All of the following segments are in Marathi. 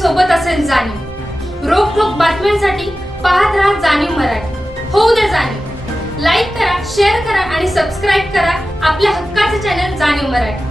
सोबत असेल जाणीव। रोखोक बातम्यांसाठी पाहत राहा जाणीव मराठी। होऊ दे जाणीव। लाईक करा, शेअर करा आणि सबस्क्राईब करा आपल्या हक्काचे चॅनल जाणीव मराठी।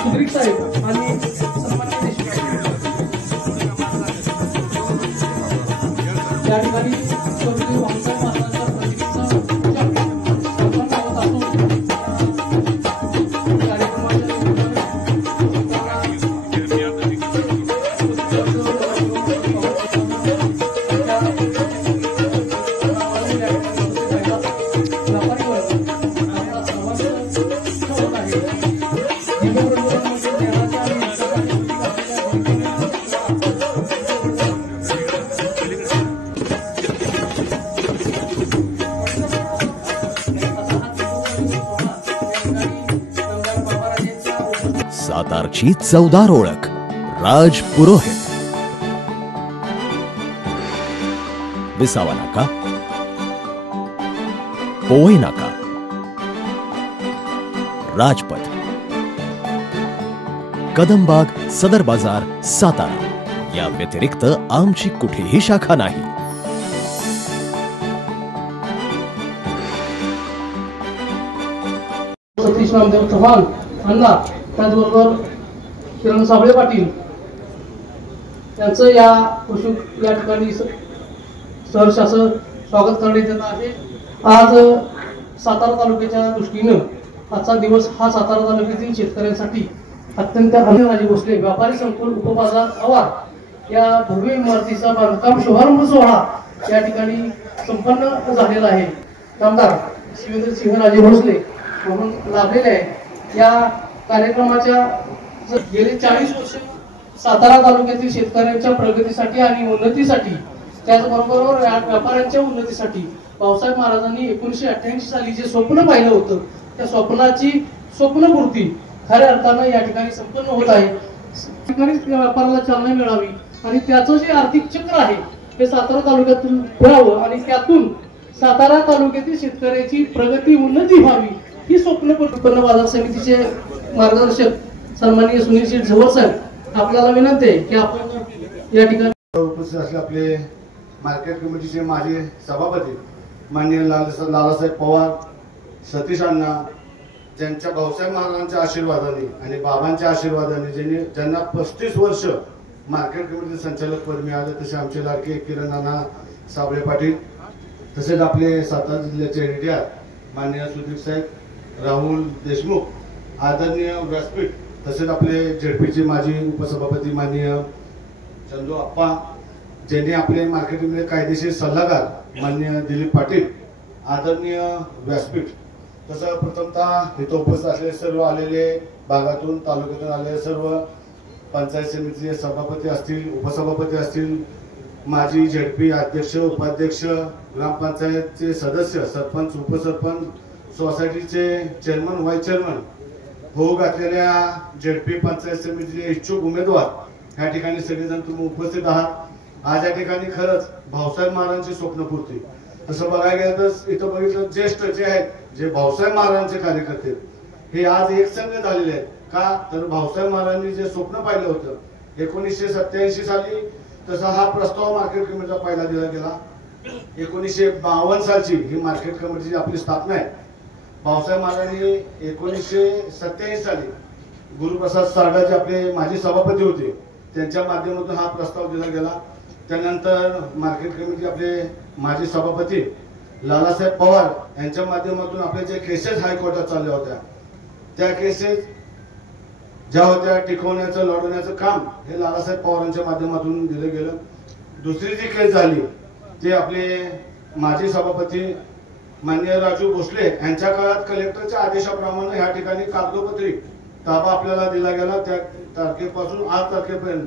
सुग्रीव साहेब आणि सन्माननीय या ठिकाणी स्वर्गीय भाऊसाहेब महाराजांच्या सातारची चवदार ओळख राज पुरोहित, विसावा नाका, पोवई नाका, राजपथ, कदमबाग, सदर बाजार, सातारा या व्यतिरिक्त आमची कुठेही शाखा नाही। सतीश नामदेव चव्हाण अण्णा, त्याचबरोबर किरण साबळे पाटील यांचं या ठिकाणी सहर्ष असं स्वागत करण्यात येत आहे। आज सातारा तालुक्याच्या दृष्टीनं आजचा दिवस हा सातारा तालुक्यातील शेतकऱ्यांसाठी अत्यंत राजे भोसले व्यापारी संकुल उपबाजार आवार या भव्य इमारतीचा बांधकाम शुभारंभ सोहळा या ठिकाणी संपन्न झालेला आहे। आमदार शिवेंद्रसिंह भोसले म्हणून लाभलेले आहे। या कार्यक्रमाच्या गेली 40 वर्ष सातारा तालुक्यातील शेतकऱ्यांच्या प्रगतीसाठी आणि उन्नतीसाठी, त्याचबरोबर व्यापाऱ्यांच्या उन्नतीसाठी भाऊसाहेब महाराजांनी 1988 साली जे स्वप्न पाहिलं होतं त्या स्वप्नाची स्वप्नपूर्ती खऱ्या अर्थानं या ठिकाणी संपन्न होत आहे। ठिकाणी व्यापाराला चालना मिळावी आणि त्याचं जे आर्थिक चक्र आहे हे सातारा तालुक्यातून पुरावं आणि त्यातून सातारा तालुक्यातील शेतकऱ्याची प्रगती उन्नती व्हावी ही स्वप्नपूर्ती उत्पन्न बाजार समितीचे मार्गदर्शक सन्माननीय सुनील शेठ झवर साहेब आपल्याला विनंती आहे की आपण या ठिकाणी उपस्थित असले आपले मार्केट कमिटीचे माजी सभापती माननीय लालासाहेब पवार, सतीश अण्णा, ज्यांच्या भाऊसाहेब महाराजांच्या आशीर्वादाने आणि बाबांच्या आशीर्वादाने ज्यांना 35 वर्ष मार्केट कमिटीचे संचालक पद मिळाले, तसे आमचे लाडके किरण नाना साबळे पाटील, तसेच आपले सातारा जिल्ह्याचे एडीआर माननीय सुदीप साहेब राहुल देशमुख आदरणीय व्यासपीठ, तसेच आपले झेडपीचे माजी उपसभापती माननीय चंदू आप्पा, ज्यांनी आपले मार्केटिंगमध्ये कायदेशीर सल्लागार माननीय दिलीप पाटील, आदरणीय व्यासपीठ, तसं प्रथमतः इथं उपस्थित असलेले सर्व आलेले भागातून तालुक्यातून आलेले सर्व पंचायत समितीचे सभापती असतील, उपसभापती असतील, माजी झेडपी अध्यक्ष उपाध्यक्ष, ग्रामपंचायतचे सदस्य, सरपंच उपसरपंच, सोसायटीचे चेअरमन व्हाईस चेअरमन, होऊ घातलेल्या झेडपी पंचायत समितीचे इच्छुक उमेदवार, ह्या ठिकाणी सगळेजण तुम्ही उपस्थित आहात. आज या ठिकाणी खरंच भाऊसाहेब महाराजांची स्वप्नपूर्ती. तसं बघायला गेलं तर इथं बघितलं ज्येष्ठ जे आहेत, जे भाऊसाहेब महाराजांचे कार्यकर्ते, हे आज एकसंघ झालेले आहेत. का तर भाऊसाहेब महाराजांनी जे स्वप्न पाहिलं होतं 1987 साली, तसा हा प्रस्ताव मार्केट कमिटीचा पहिला दिला गेला. 1952 सालची ही मार्केट कमिटीची आपली स्थापना आहे. भाऊसाहेब महाराजांनी 1987 साली गुरुप्रसाद सारडा जे आपले माजी सभापती होते, त्यांच्या माध्यमातून हा प्रस्ताव दिला गेला. त्यानंतर मार्केट कमिटी आपले माजी सभापती लालासाहेब पवार यांच्या माध्यमातून आपले जे केसेस हायकोर्टात चालल्या होत्या, त्या केसेस ज्या होत्या टिकवण्याचं लढवण्याचं काम हे लालासाहेब पवारांच्या माध्यमातून दिलं गेलं. दुसरी जी केस झाली ते आपले माजी सभापती माननीय राजू भोसले यांच्या काळात कलेक्टरच्या आदेशाप्रमाणे ह्या ठिकाणी कागदोपत्री ताबा आपल्याला दिला गेला. त्या तारखेपासून आज तारखेपर्यंत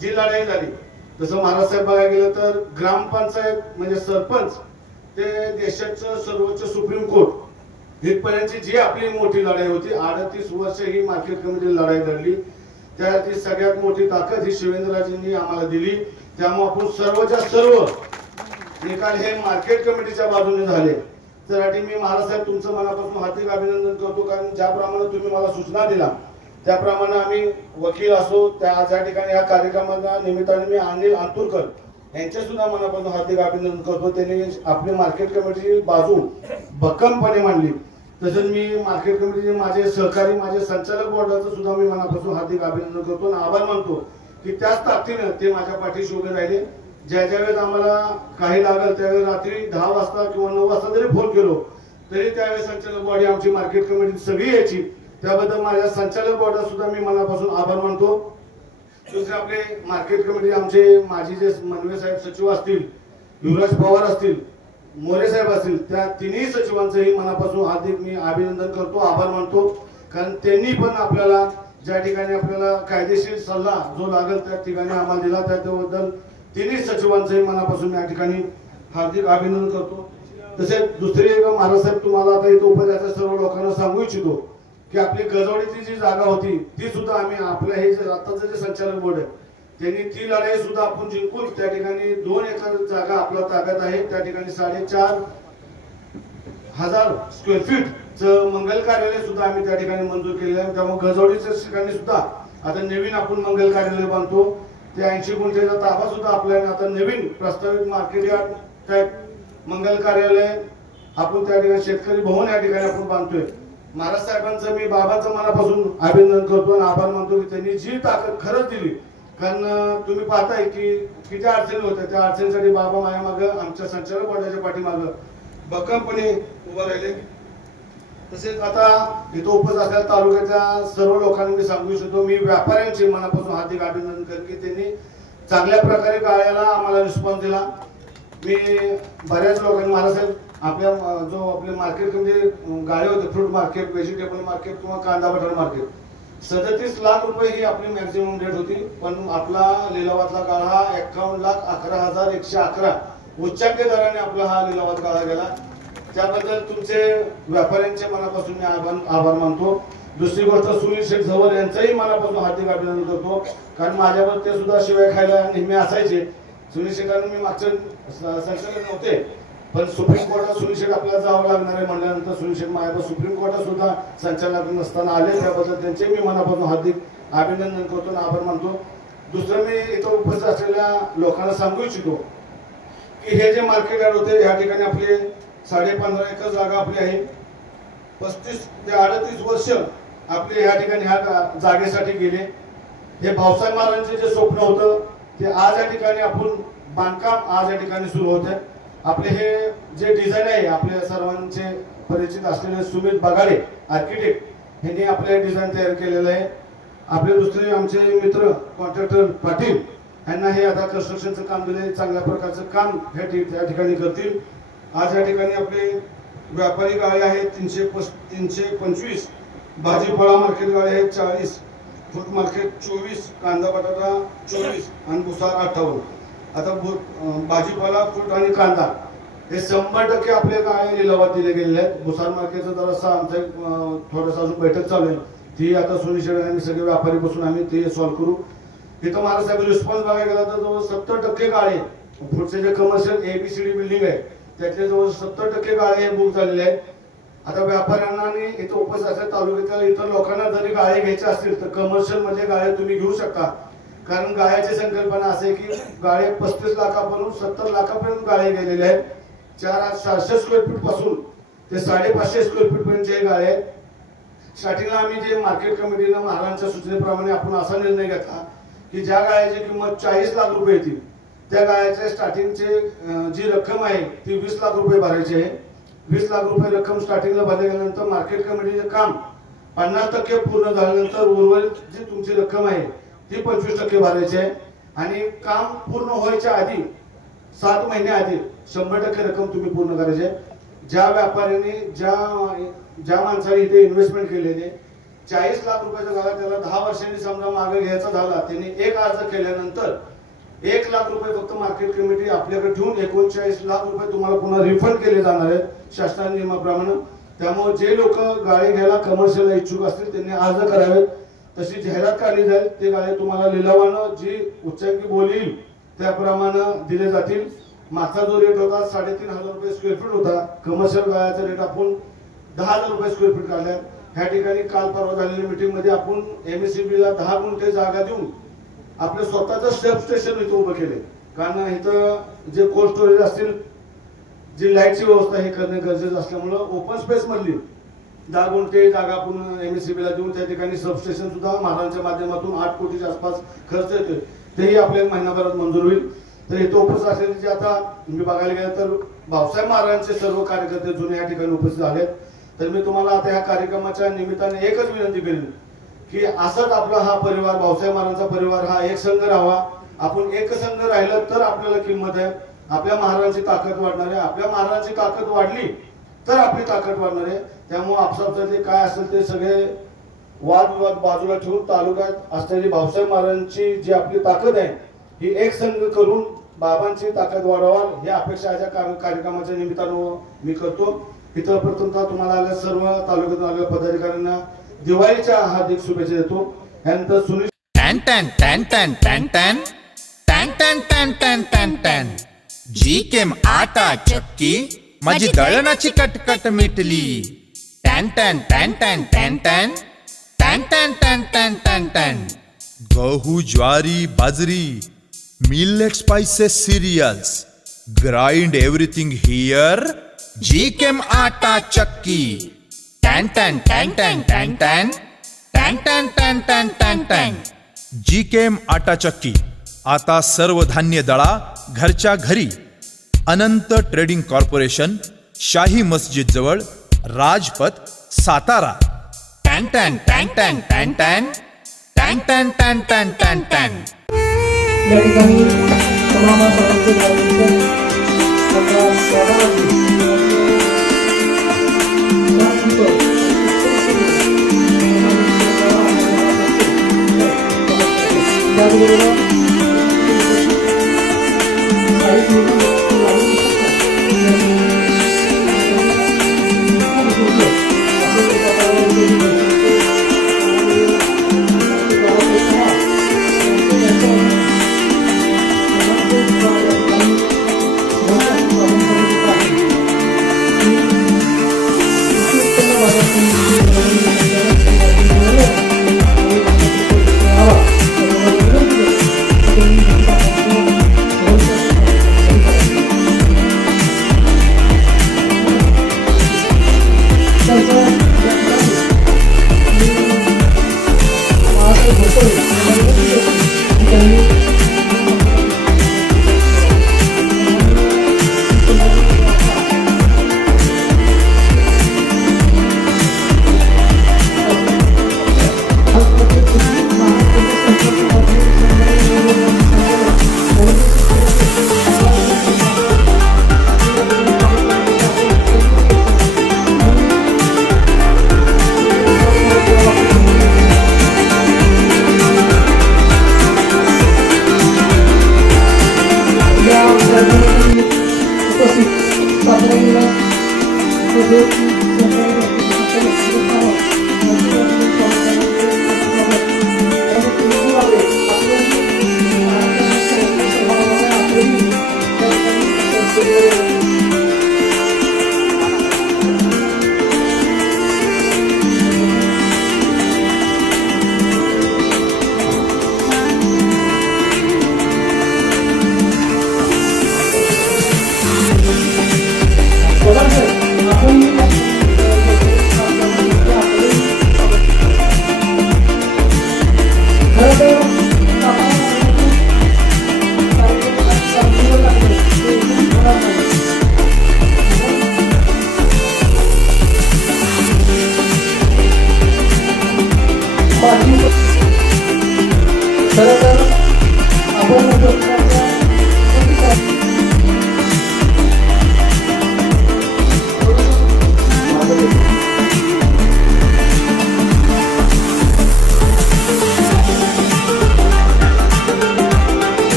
जी लढाई झाली, तसं महाराजसाहेब बघायला गेलं तर ग्रामपंचायत म्हणजे सरपंच ते देशाचं सर्वोच्च सुप्रीम कोर्ट इथपर्यंतची जी आपली मोठी लढाई होती, 38 वर्ष ही मार्केट कमिटी लढाई लढली. त्याची सगळ्यात मोठी ताकद ही शिवेंद्रराजेंनी आम्हाला दिली. त्यामुळे आपण सर्वच्या सर्व निकाल हे मार्केट कमिटीच्या बाजूने झाले. त्यासाठी मी महाराजसाहेब तुमचं मनापासून हार्दिक अभिनंदन करतो. कारण ज्याप्रमाणे तुम्ही मला सूचना दिला त्याप्रमाणे आम्ही वकील असो, त्या ठिकाणी या कार्यक्रमाच्या निमित्ताने मी अनिल अंतुरकर यांच्या सुद्धा मनापासून हार्दिक अभिनंदन करतो. त्यांनी आपली मार्केट कमिटीची बाजू भक्कमपणे मांडली. तसंच मी मार्केट कमिटीचे माझे सहकारी, माझे संचालक बोर्डाचं सुद्धा मी मनापासून हार्दिक अभिनंदन करतो आणि आभार मानतो की त्याच ताकदीनं ते माझ्या पाठीशी उभे राहिले. ज्या वेळेस आम्हाला काही लागल त्यावेळेस रात्री 10 वाजता किंवा 9 वाजता जरी फोन केलो तरी त्यावेळेस संचालक बॉडी आमची मार्केट कमिटी सगळी यायची. त्याबद्दल माझ्या संचालक बोर्डाचा सुद्धा मी मनापासून आभार मानतो. दुसरे आपले मार्केट कमिटी आमचे माजी जे मनवे साहेब सचिव असतील, युवराज पवार असतील, मोरे साहेब असतील, त्या तिन्ही सचिवांचंही मनापासून हार्दिक मी अभिनंदन करतो, आभार मानतो. कारण त्यांनी पण आपल्याला ज्या ठिकाणी आपल्याला कायदेशीर सल्ला जो लागेल त्या ठिकाणी आम्हाला दिला, त्याबद्दल तिन्ही सचिवांचंही मनापासून या ठिकाणी हार्दिक अभिनंदन करतो. तसेच दुसरी एक महाराजसाहेब तुम्हाला आता इथं उपस्थित सर्व लोकांना सांगू इच्छितो की आपली गजवडीची जी जागा होती ती सुद्धा आम्ही आपल्या हे जे आताचं जे संचालक बोर्ड आहे त्यांनी ती लढाई सुद्धा आपण जिंकून त्या ठिकाणी 2 एकर जागा आपल्या ताब्यात आहे. त्या ठिकाणी 4,500 स्क्वेअर फीटचं मंगल कार्यालय सुद्धा आम्ही त्या ठिकाणी मंजूर केलेलं आहे. त्यामुळे गजवडीच्या ठिकाणी सुद्धा आता नवीन आपण मंगल कार्यालय बांधतो. ते 80 गुंठेचा ताबा सुद्धा आपल्याला आता नवीन प्रस्तावित मार्केट यार्ड टाईप मंगल कार्यालय आपण त्या ठिकाणी शेतकरी भवन या ठिकाणी आपण बांधतोय. महाराज साहेबांचं मी बाबांचं मनापासून अभिनंदन करतो आणि आभार मानतो की त्यांनी जी ताकद खरंच दिली. कारण तुम्ही पाहताय की किती अडचणी होत्या, त्या अडचणीसाठी बाबा माझ्या मागं आमच्या संचालक बोर्डाच्या पाठीमागं भक्कमपणे उभं राहिले. तसेच आता इथं उपस्थित असलेल्या तालुक्याच्या सर्व लोकांना मी सांगू इच्छितो, मी व्यापाऱ्यांचे मनापासून हार्दिक अभिनंदन करेन की त्यांनी चांगल्या प्रकारे गाळ्याला आम्हाला रिस्पॉन्स दिला. मी बऱ्याच लोकांनी महाराजसाहेब आपल्या जो आपले मार्केट म्हणजे गाळे होते, फ्रूट मार्केट, व्हेजिटेबल मार्केट किंवा कांदा बटाटा मार्केट, 37 लाख रुपये ही आपली मॅक्झिमम रेट होती. पण आपला लिलावातला गाळा 51,11,111 उच्चांकी दराने आपला हा लिलावात गाळा गेला. त्याबद्दल तुमचे व्यापाऱ्यांचे मनापासून मी आभार मानतो. दुसरी गोष्ट सुनील शेठ झवर यांचंही मनापासून हार्दिक अभिनंदन करतो. कारण माझ्यावर ते सुद्धा शिवाय खायला नेहमी असायचे. सुनील शेठांना मी मागच्या संचालक नव्हते, पण सुप्रीम कोर्टात सुनील शेठ आपल्याला जावं लागणार आहे म्हणल्यानंतर सुनील शेठ माझ्यावर सुप्रीम कोर्टात सुद्धा संचालक नसताना आले. त्याबद्दल त्यांचे मी मनापासून हार्दिक अभिनंदन करतो आणि आभार मानतो. दुसरं मी इथं उपस्थित असलेल्या लोकांना सांगू इच्छितो की हे जे मार्केट यार्ड होते या ठिकाणी आपले 15.5 एकर जागा आपली आहे. 35 ते 38 वर्ष आपले या ठिकाणी ह्या जागेसाठी गेले. हे भाऊसाहेब महाराजांचे जे स्वप्न होतं ते आज या ठिकाणी आपण बांधकाम आज या ठिकाणी सुरू होत आहे. आपले हे जे डिझाईन आहे आपल्या सर्वांचे परिचित असलेले सुमित बगाडे आर्किटेक्ट यांनी आपले डिझाईन तयार केलेलं आहे. आपले दुसरे आमचे मित्र कॉन्ट्रॅक्टर पाटील यांना हे आता कन्स्ट्रक्शनचं काम दिले. चांगल्या प्रकारचं काम त्या ठिकाणी करतील. आज या ठिकाणी आपले व्यापारी गाळे आहेत 325, भाजीपाला मार्केट गाळे आहेत 40, फ्रूट मार्केट 24, कांदा बटाटा 24 आणि भुसार 58. आता भाजीपाला फ्रूट आणि कांदा हे 100% आपले गाळे लिलावात दिले गेलेले आहेत. भुसार मार्केटचं जरासा आमचं थोडंसं अजून बैठक चालू आहे. ती आता सुनिश्चित आम्ही सगळे व्यापारी बसून आम्ही ते सॉल्व्ह करू. इथं महाराज रिस्पॉन्स बघायला गेला तर जवळ 70% गाळे पुढचे जे कमर्शियल ABCD बिल्डिंग आहे त्यातले जवळ 70% गाळे हे बुक झालेले आहेत. आता व्यापाऱ्यांना आणि इथं उपस्थित असलेल्या तालुक्यातल्या इतर लोकांना जरी गाळे घ्यायचे असतील तर कमर्शियल मध्ये गाळे तुम्ही घेऊ शकता. कारण गाळ्याची संकल्पना असे की गाळे 35 लाखापासून 70 लाखापर्यंत गाळे गेलेले आहेत. 400 स्क्वेअर फीट पासून ते 550 स्क्वेअर फीट पर्यंतचे गाळे आहेत. स्टार्टिंगला आम्ही जे मार्केट कमिटीनं महाराजांच्या सूचनेप्रमाणे आपण असा निर्णय घेतला की ज्या गाळ्याची किंमत 40 लाख रुपये येतील त्या गाळ्याच्या स्टार्टिंगचे जी रक्कम आहे ती 20 लाख रुपये भरायची आहे. 20 लाख रुपये रक्कम स्टार्टिंगला भरल्या गेल्यानंतर मार्केट कमिटीचे काम 50% पूर्ण झाल्यानंतर उर्वरित जी तुमची रक्कम आहे ती 25% भरायची आहे. आणि काम पूर्ण व्हायच्या आधी 7 महिने आधी 100% रक्कम तुम्ही पूर्ण करायची आहे. ज्या व्यापाऱ्यांनी ज्या माणसाने इथे इन्व्हेस्टमेंट केलेले 40 लाख रुपयाचा गाळा त्याला 10 वर्षांनी समजा मागे घ्यायचा झाला त्यांनी एक अर्ज केल्यानंतर 1 लाख रुपये फक्त मार्केट कमिटी आपल्याकडे ठेवून 39 लाख रुपये तुम्हाला पुन्हा रिफंड केले जाणार आहेत शासनाच्या नियमाप्रमाणे. त्यामुळे जे लोक गाळे घ्यायला कमर्शियलला इच्छुक असतील त्यांनी अर्ज करावेत. तशी जाहिरात काढली जाईल. ते गाळे तुम्हाला लिलावानं जी उच्चांकी बोली येईल त्याप्रमाणे दिले जातील. मागचा जो रेट होता 3,500 रुपये स्क्वेअर फीट होता. कमर्शियल गाळ्याचा रेट आपण 10,000 रुपये स्क्वेअर फीट काढला. ह्या ठिकाणी काल परवा झालेल्या मीटिंग मध्ये आपण MSCBला 10 गुंठे जागा देऊन आपलं स्वतःचं सबस्टेशन इथं उभं केले. कारण इथं जे कोल्ड स्टोरेज असतील जी लाईटची व्यवस्था हे करणे गरजेचं असल्यामुळं ओपन स्पेस मधली 10 गुंठे जागा आपण MSCBला देऊन त्या ठिकाणी सबस्टेशन सुद्धा महाराजांच्या माध्यमातून 8 कोटीच्या आसपास खर्च येतोय. तेही आपल्याला महिनाभरात मंजूर होईल. तर इथं उपस्थित असलेले जे आता मी बघायला गेलं तर भाऊसाहेब महाराजांचे सर्व कार्यकर्ते जुने या ठिकाणी उपस्थित झालेत. तर मी तुम्हाला आता ह्या कार्यक्रमाच्या निमित्ताने एकच विनंती करेन की असंच आपला हा परिवार भाऊसाहेब महाराजांचा परिवार हा एक संघ राहावा. आपण एक संघ राहिलं तर आपल्याला किंमत आहे. आपल्या महाराजांची ताकद वाढणार आहे. आपल्या महाराजांची ताकद वाढली तर आपली ताकद वाढणार आहे. त्यामुळे आपसाचं जे काय असेल ते सगळे वादविवाद बाजूला ठेवून तालुक्यात असलेली भाऊसाहेब महाराजांची जी आपली ताकद आहे ही एक संघ करून बाबांची ताकद वाढवा ही अपेक्षा या कार्यक्रमाच्या निमित्तानं मी करतो. इथं प्रथमतः तुम्हाला आल्या सर्व तालुक्यातून आलेल्या पदाधिकाऱ्यांना दिवाळीच्या हार्दिक शुभेच्छा देतो. यानंतर सुनील जीकेम आटा चक्की माझी दळणाची कटकट मिटली. टॅन टॅन टॅन टॅन टॅन टॅन टॅन टॅन टॅन टॅन टॅन टॅन. गहू ज्वारी बाजरी millet spices cereals grind everything here. जीकेम आटा चक्की. टॅन टॅन टॅन टॅन टॅन टॅन टॅन टॅन टॅन टॅन टॅन टॅन. जीकेम आटा चक्की आता सर्व धान्य दळा घरच्या घरी. अनंत ट्रेडिंग कॉर्पोरेशन, शाही मस्जिद जवळ, राजपथ, सातारा. टॅन टॅन टॅन टॅन टॅन टॅन टॅन टॅन टॅन टॅन टॅन टॅन. या ठिकाणी तमाम सर्वांचे नागरिक आपला सहभागी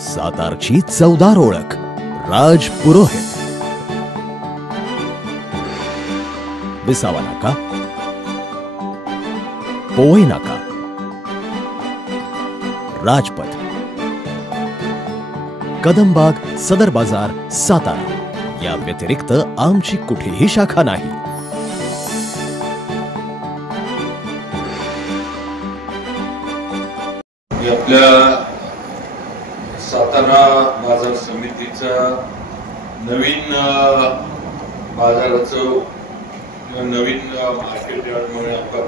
सातारची चवदार ओळख राज पुरोहित, विसावा नाका, पोवई नाका, राजपथ, कदमबाग, सदर बाजार, सातारा या व्यतिरिक्त आमची कुठेही शाखा नाही. आपल्या सातारा बाजार समितीचा नवीन बाजाराचं किंवा नवीन मार्केट यार्ड म्हणूया आपण,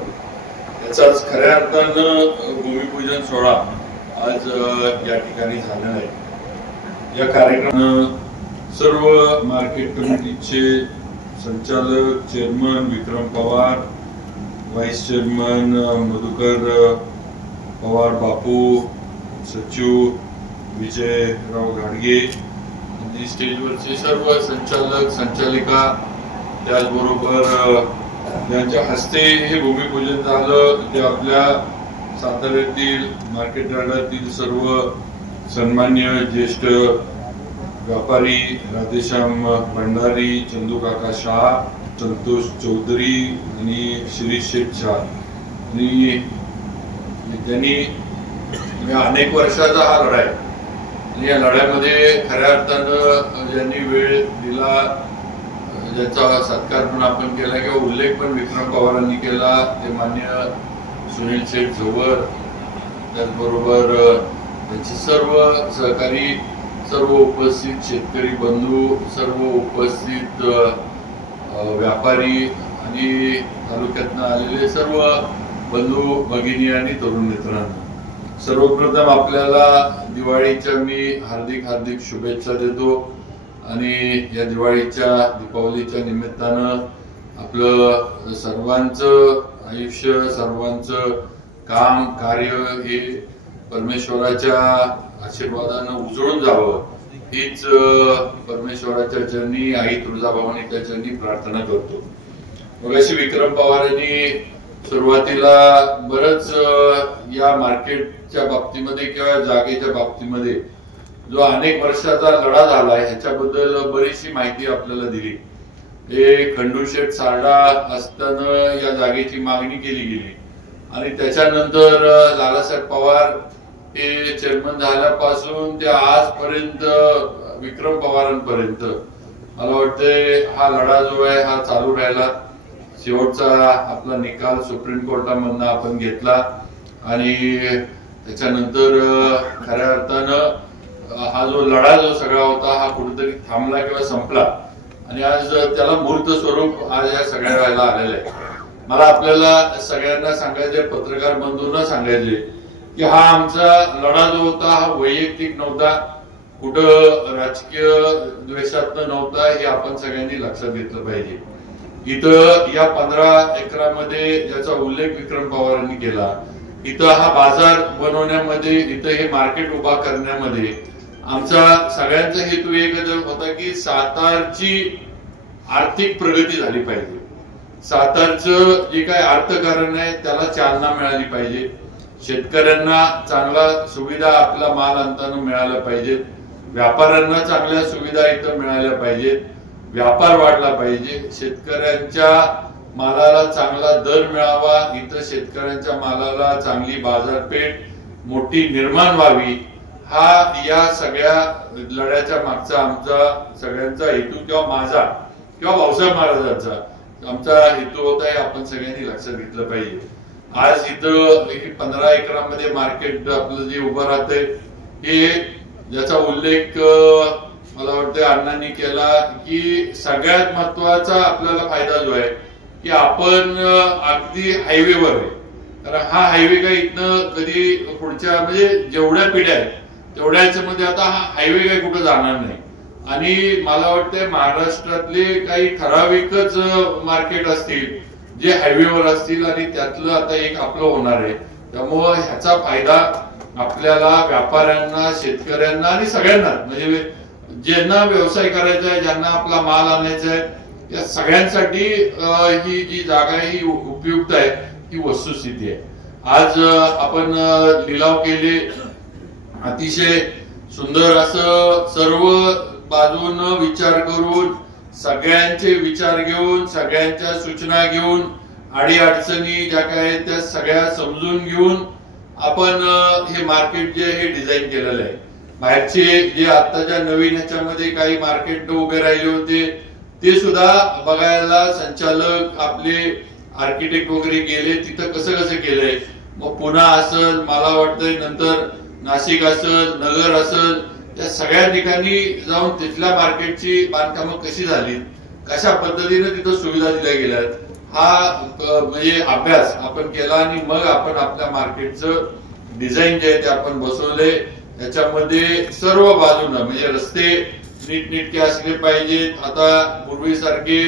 याचाच खऱ्या अर्थानं भूमिपूजन सोहळा आज या ठिकाणी झालेला आहे. या कार्यक्रमात सर्व मार्केट कमिटीचे संचालक, चेअरमन विक्रम पवार, व्हाईस चेअरमन मधुकर पवार बापू, सचिव विजयराव घाडगे, स्टेजवरचे सर्व संचालक संचालिका, त्याचबरोबर ज्यांच्या हस्ते हे भूमिपूजन झालं ते आपल्या साताऱ्यातील मार्केट यार्डातील सर्व सन्मान्य ज्येष्ठ व्यापारी राधेश्याम भंडारी, चंदू काका शाह, संतोष चौधरी आणि शिरीष शेठ शाह आणि त्यांनी अनेक वर्षाचा हा लढा आहे आणि या लढ्यामध्ये खऱ्या अर्थानं ज्यांनी वेळ दिला, ज्याचा सत्कार पण आपण केला किंवा उल्लेख पण विक्रम पवारांनी केला ते मान्य सुनील शेठ झोवर, त्याचबरोबर त्यांचे सर्व सहकारी, सर्व उपस्थित शेतकरी बंधू, सर्व उपस्थित व्यापारी आणि तालुक्यातनं आलेले सर्व बंधू भगिनी आणि तरुण मित्रांनो, सर्वप्रथम आपल्याला दिवाळीच्या मी हार्दिक हार्दिक शुभेच्छा देतो आणि या दिवाळीच्या दीपावलीच्या निमित्तानं आपलं सर्वांचं आयुष्य, सर्वांचं काम कार्य हे परमेश्वराच्या आशीर्वादानं उजळून जावं हीच परमेश्वराच्या चरणी, आई तुळजाभवानीच्या चरणी प्रार्थना करतो. मग अशी विक्रम पवार यांनी सुरुवातीला बरंच या मार्केटच्या बाबतीमध्ये किंवा जागेच्या बाबतीमध्ये जो अनेक वर्षाचा लढा झाला ह्याच्याबद्दल बरीचशी माहिती आपल्याला दिली. हे खंडूशेठ सारडा असताना या जागेची मागणी केली गेली आणि त्याच्यानंतर लालासाहेब पवार हे चेअरमन झाल्यापासून ते आजपर्यंत विक्रम पवारांपर्यंत मला वाटतंय हा लढा जो आहे हा चालू राहिला. शेवटचा आपला निकाल सुप्रीम कोर्टामधनं आपण घेतला आणि त्याच्यानंतर खऱ्या अर्थानं हा जो लढा जो सगळा होता हा कुठेतरी थांबला किंवा संपला आणि आज त्याला मूर्त स्वरूप आज या सगळ्या वेळेला आलेलं आहे. मला आपल्याला सगळ्यांना सांगायचे, पत्रकार बंधूंना सांगायचे की हा आमचा लढा जो होता हा वैयक्तिक नव्हता, कुठं राजकीय द्वेषातनं नव्हता, हे आपण सगळ्यांनी लक्षात घेतलं पाहिजे. इथं या 15 एकरामध्ये ज्याचा उल्लेख विक्रम पवारांनी केला, इथं हा बाजार बनवण्यामध्ये, इथं हे मार्केट उभा करण्यामध्ये आमचा सगळ्यांचा हेतू एकच होता की सातारची आर्थिक प्रगती झाली पाहिजे. सातारचं जे काही अर्थकारण आहे त्याला चालना मिळाली पाहिजे. शेतकऱ्यांना चांगला सुविधा आपला माल आणताना मिळाल्या पाहिजेत. व्यापाऱ्यांना चांगल्या सुविधा इथं मिळाल्या पाहिजेत. व्यापार वाढला पाहिजे, शेतकऱ्यांच्या मालाला चांगला दर मिळावा, इथं शेतकऱ्यांच्या मालाला चांगली बाजारपेठ मोठी निर्माण व्हावी, हा या सगळ्या लढ्याच्या मागचा आमचा सगळ्यांचा हेतू किंवा माझा किंवा भाऊसाहेब महाराजांचा आमचा हेतू होता हे आपण सगळ्यांनी लक्षात घेतलं पाहिजे. आज इथं 15 एकरामध्ये मार्केट आपलं जे उभं राहतंय हे ज्याचा उल्लेख मला वाटतं अण्णांनी केला की सगळ्यात महत्वाचा आपल्याला फायदा जो आहे की आपण अगदी हायवेवर आहे. कारण हा हायवे काय इथनं कधी पुढच्या म्हणजे जेवढ्या पिढ्या आहेत तेवढ्याच मध्ये आता हा हायवे काय कुठं जाणार नाही. आणि मला वाटतं महाराष्ट्रातले काही ठराविकच मार्केट असतील जे हायवेवर असतील आणि त्यातलं आता एक आपलं होणार आहे. त्यामुळं ह्याचा फायदा आपल्याला व्यापाऱ्यांना, शेतकऱ्यांना आणि सगळ्यांना म्हणजे ज्यांना व्यवसाय करायचा आहे, ज्यांना आपला माल आणायचा आहे, या सगळ्यांसाठी ही जी जागा ही उपयुक्त आहे, ही वस्तुस्थिती आहे. आज आपण लिलाव केले, अतिशय सुंदर असं सर्व बाजून विचार करून, सगळ्यांचे विचार घेऊन, सगळ्यांच्या सूचना घेऊन, अडीअडचणी ज्या काय आहेत त्या सगळ्या समजून घेऊन आपण हे मार्केट जे हे डिझाईन केलेलं आहे. बाहेरचे जे आताच्या नवीन ह्याच्यामध्ये काही मार्केट उभे राहिले होते ते सुद्धा बघायला संचालक आपले आर्किटेक्ट वगैरे गेले, तिथं कसं कसं केलंय. मग पुणा असेल, मला वाटतंय नंतर नाशिक असेल, नगर असेल, या सगळ्या ठिकाणी जाऊन तिथल्या मार्केटची बांधकामं कशी झाली, कशा पद्धतीने तिथं सुविधा दिल्या गेल्यात, हा म्हणजे अभ्यास आपण केला आणि मग आपण आपल्या मार्केटचं डिझाईन जे आहे ते आपण बसवले. याच्यामध्ये सर्व बाजूनं म्हणजे रस्ते नीटनेटके असले पाहिजेत. आता पूर्वीसारखे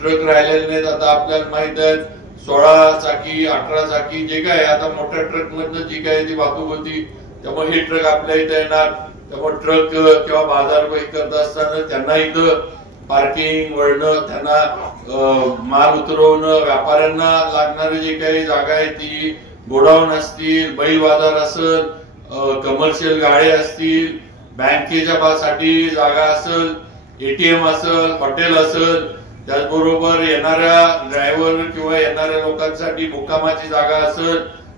ट्रक राहिलेले नाहीत. आता आपल्याला माहित आहे 16 चाकी 18 चाकी जे काय आता मोठ्या ट्रक मधनं जी काय ती वाहतूक होती, त्यामुळे हे ट्रक आपल्या इथं येणार. त्यामुळे ट्रक किंवा बाजार करत असताना त्यांना इथं पार्किंग, वळणं, त्यांना माल उतरवणं, व्यापाऱ्यांना लागणारी जी काही जागा आहे ती गोडाऊन असतील, बैल बाजार असेल, कमर्शियल गाड्या असतील, बँकेच्या साठी जागा असेल, एटीएम असेल, हॉटेल असेल, त्याचबरोबर येणाऱ्या ड्रायव्हर किंवा येणाऱ्या लोकांसाठी मुक्कामाची जागा असेल,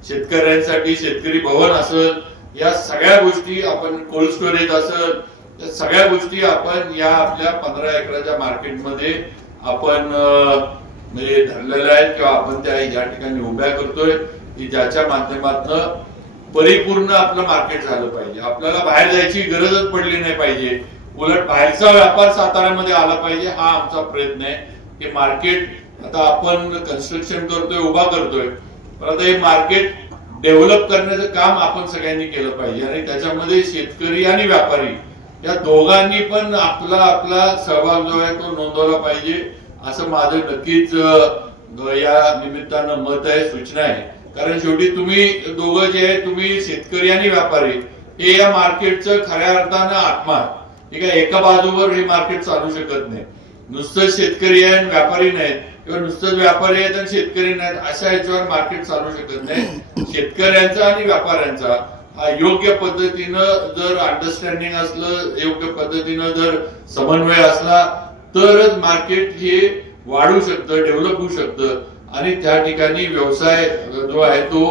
शेतकऱ्यांसाठी शेतकरी भवन असेल, या सगळ्या गोष्टी आपण कोल्ड स्टोरेज असेल, या सगळ्या गोष्टी आपण या आपल्या 15 एकराच्या मार्केटमध्ये आपण म्हणजे धरलेल्या आहेत किंवा आपण त्या या ठिकाणी उभ्या करतोय की ज्याच्या माध्यमातून परिपूर्ण आपलं मार्केट झालं पाहिजे. आपल्याला बाहेर जायची गरजच पडली नाही पाहिजे, उलट बाहेरचा व्यापार साताऱ्यामध्ये आला पाहिजे, हा आमचा प्रयत्न आहे. की मार्केट आता आपण कन्स्ट्रक्शन करतोय, उभा करतोय, पण आता हे मार्केट डेव्हलप करण्याचं काम आपण सगळ्यांनी केलं पाहिजे आणि त्याच्यामध्ये शेतकरी आणि व्यापारी या दोघांनी पण आपला आपला सहभाग जो आहे तो नोंदवला पाहिजे, असं माझं नक्कीच या निमित्तानं मत आहे, सूचना आहे. कारण शेवटी तुम्ही दोघं जे आहे, तुम्ही शेतकरी आणि व्यापारी हे या मार्केटचं खऱ्या अर्थानं आत्मा. ठीक आहे, एका बाजूवर हे मार्केट चालू शकत नाही. नुसतं शेतकरी आहे आणि व्यापारी नाहीत किंवा नुसतंच व्यापारी आहेत आणि शेतकरी नाहीत, अशा ह्याच्यावर मार्केट चालू शकत नाही. शेतकऱ्यांचा आणि व्यापाऱ्यांचा हा योग्य पद्धतीनं जर अंडरस्टँडिंग असलं, योग्य पद्धतीनं जर समन्वय असला तरच मार्केट हे वाढू शकतं, डेव्हलप होऊ शकतं आणि त्या ठिकाणी व्यवसाय जो आहे तो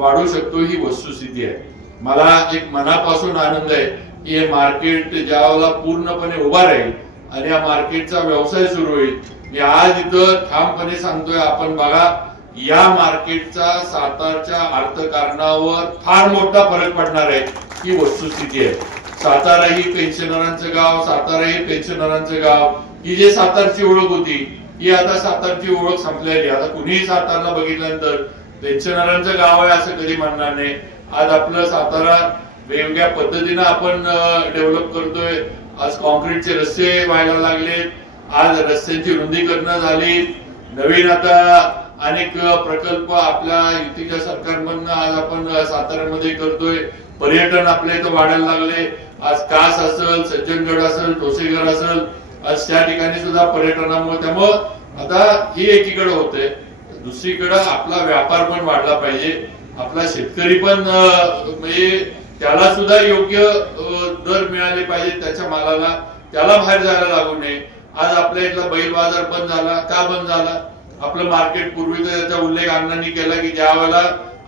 वाढू शकतो, ही वस्तुस्थिती आहे. मला एक मनापासून आनंद आहे की हे मार्केट ज्यावेळेला पूर्णपणे उभा राहील आणि या मार्केटचा व्यवसाय सुरू होईल. मी आज इथं ठामपणे सांगतोय, आपण बघा या मार्केटचा सातारच्या अर्थकारणावर फार मोठा फरक पडणार आहे, ही वस्तुस्थिती आहे. सातारा ही पेन्शनरांचं गाव, सातारा ही पेन्शनरांचं गाव, ही जे सातारची ओळख होती ही आता सातारची ओळख संपलेली. आता कुणीही सातारला बघितल्यानंतर पेन्शनरांचं गाव आहे असं कधी म्हणणार नाही. आज आपलं सातारा वेगवेगळ्या पद्धतीनं आपण डेव्हलप करतोय. आज कॉन्क्रीटचे रस्ते व्हायला लागलेत, आज रस्त्यांची रुंदीकरण झाली, नवीन आता अनेक प्रकल्प आपल्या युतीच्या सरकारमधून आज आपण साताऱ्यामध्ये करतोय. पर्यटन आपल्या इथं वाढायला लागले. आज कास असेल, सज्जनगड असेल, ठोसेघर असेल, आज त्या ठिकाणी सुद्धा पर्यटनामुळे, त्यामुळं आता ही एकीकडे होते, दुसरीकडे आपला व्यापार पण वाढला पाहिजे. आपला शेतकरी पण म्हणजे त्याला सुद्धा योग्य दर मिळाले पाहिजे त्याच्या मालाला, त्याला बाहेर जायला लागू नये. आज आपल्या इथला बैल बाजार बंद झाला. का बंद झाला? आपलं मार्केट पूर्वीचा त्याचा उल्लेख अण्णांनी केला की ज्या वेळेला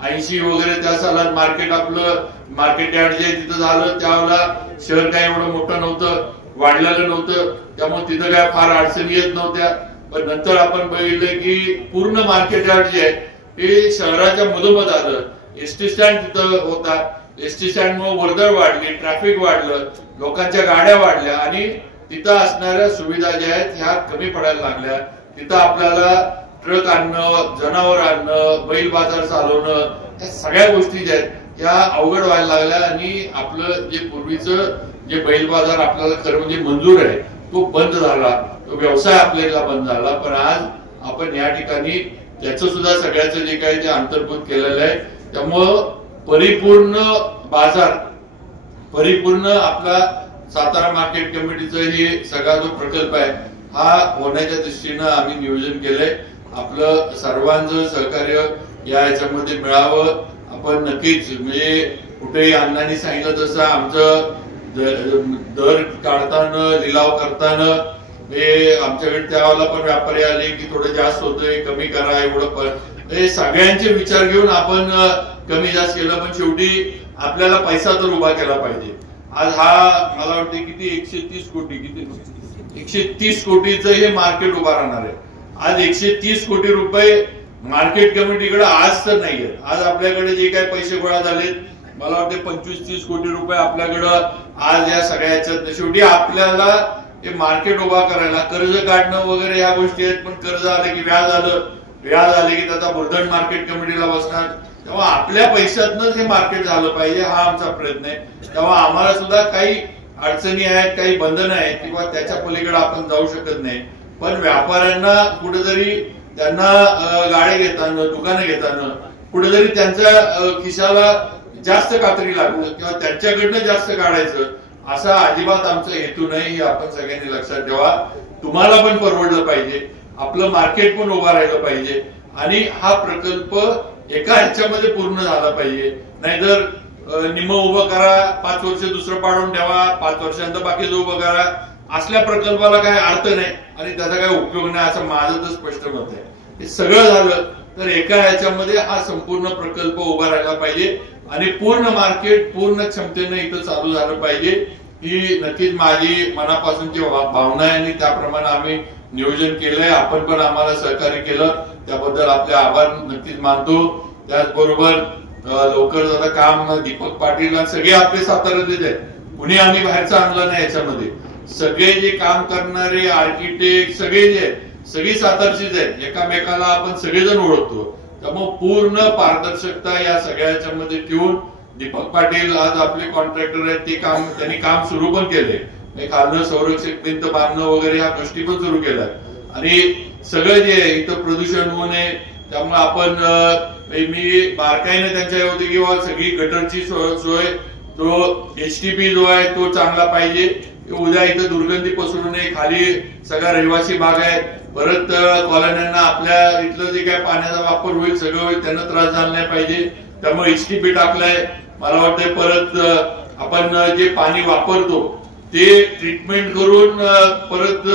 80 वगैरे त्या सालात मार्केट आपलं मार्केट यार्ड जे तिथं झालं त्यावेळेला शहर काय एवढं मोठं नव्हतं, वाढलेलं नव्हतं, त्यामुळे तिथं काय फार अडचणी येत नव्हत्या. पण नंतर आपण बघितलं की पूर्ण मार्केट यार्ड जे आहे ते शहराच्या मधोमध आलं. एसटी स्टँड तिथं होता. एसटी स्टँड मुळे वर्दळ वाढली, ट्रॅफिक वाढलं, लोकांच्या गाड्या वाढल्या आणि तिथं असणाऱ्या सुविधा ज्या आहेत ह्या कमी पडायला लागल्या. तिथं आपल्याला ट्रक आणणं, जनावर आणणं, बैल बाजार चालवणं, या सगळ्या गोष्टी ज्या आहेत या अवघड व्हायला लागल्या आणि आपलं जे पूर्वीचं जे बैल बाजार आपल्याला खरं म्हणजे मंजूर आहे तो बंद झाला, तो व्यवसाय आपल्याला बंद झाला. पण आज आपण या ठिकाणी त्याचं सुद्धा सगळ्याचं जे काही ते अंतर्भूत केलेलं आहे. त्यामुळं परिपूर्ण बाजार, परिपूर्ण आपला सातारा मार्केट कमिटीचा हे सगळा जो प्रकल्प आहे हा होण्याच्या दृष्टीनं आम्ही नियोजन केलंय. आपलं सर्वांचं सहकार्य या याच्यामध्ये मिळावं. आपण नक्कीच म्हणजे कुठेही अण्णांनी सांगितलं तसं आमचं दर काढताना, लिलाव करताना हे आमच्याकडे त्यावेळेला पण व्यापारी आले की थोडं जास्त होतंय, कमी करा, एवढं पण हे सगळ्यांचे विचार घेऊन आपण कमी जास्त केलं. पण शेवटी आपल्याला पैसा तर उभा केला पाहिजे. आज हा मला वाटते किती 130 कोटी, किती 130 कोटीचं हे मार्केट उभा राहणार आहे. आज 130 कोटी रुपये मार्केट कमिटीकडे आज तर नाहीये. आज आपल्याकडे जे काही पैसे गोळा झालेत मला वाटते 25-30 कोटी रुपये आपल्याकडं आज या सगळ्याच्यात. शेवटी आपल्याला हे मार्केट उभा करायला कर्ज काढणं वगैरे ह्या गोष्टी आहेत. पण कर्ज आले की व्याज आलं, व्याज आले की त्याचा बुरधण मार्केट कमिटीला बसणार. तेव्हा आपल्या पैशातनंच हे मार्केट झालं पाहिजे हा आमचा प्रयत्न आहे. तेव्हा आम्हाला सुद्धा काही अडचणी आहेत, काही बंधनं आहेत किंवा त्याच्या पलीकडे आपण जाऊ शकत नाही. पण व्यापाऱ्यांना कुठेतरी त्यांना गाड्या घेताना, दुकानं घेताना कुठेतरी त्यांच्या खिशाला जास्त कात्री लागलं किंवा त्यांच्याकडनं जास्त काढायचं असा अजिबात आमचा हेतू नाही. हे आपण सगळ्यांनी लक्षात ठेवा. तुम्हाला पण परवडलं पाहिजे, आपलं मार्केट पण उभं राहिलं पाहिजे आणि हा प्रकल्प एका ह्याच्यामध्ये पूर्ण झाला पाहिजे. नाहीतर निम्म उभं करा, 5 वर्ष दुसरं पाडून ठेवा, 5 वर्षांत बाकीचं उभं करा, असल्या प्रकल्पाला काही अर्थ नाही आणि त्याचा काही उपयोग नाही असं माझं तर स्पष्ट मत आहे. हे सगळं झालं तर एका ह्याच्यामध्ये हा संपूर्ण प्रकल्प उभा राहिला पाहिजे आणि पूर्ण मार्केट पूर्ण क्षमतेने इथं चालू झालं पाहिजे. ही नक्कीच माझी मनापासूनची भावना आहे आणि त्याप्रमाणे आम्ही नियोजन केलंय. आपण पण आम्हाला सहकार्य केलं त्याबद्दल आपले आभार नक्कीच मानतो. त्याचबरोबर लवकर आता काम दीपक पाटील सगळे आपले साताऱ्यातलेच आहेत, कुणी आम्ही बाहेरचं आणलं नाही. याच्यामध्ये सगळे जे काम करणारे आर्किटेक्ट सगळे जे आहेत सगळी सातारचीच आहेत. एकामेकाला आपण सगळेजण ओळखतो. त्यामुळे पूर्ण पारदर्शकता या सगळ्याच्या मध्ये ठेवून दीपक पाटील आज आपले कॉन्ट्रॅक्टर आहेत, ते काम त्यांनी काम सुरू पण केले. खालनं संरक्षक भिंत बांधणं वगैरे ह्या गोष्टी पण सुरू केल्या आणि सगळं जे आहे इथं प्रदूषण होऊ नये त्यामुळे आपण मी बारकाईने त्यांच्या होते किंवा सगळी गटरची सोय, तो HTP जो आहे तो चांगला पाहिजे. उद्या इथं दुर्गंधी पसरू नये. खाली सगळा रहिवासी भाग आहे, परत कॉलन्यांना आपल्या इथलं जे काय पाण्याचा वापर होईल सगळं होईल, त्यांना त्रास झाला नाही पाहिजे. त्यामुळे HTP टाकलाय. मला वाटतंय परत आपण जे पाणी वापरतो ते ट्रीटमेंट करून परत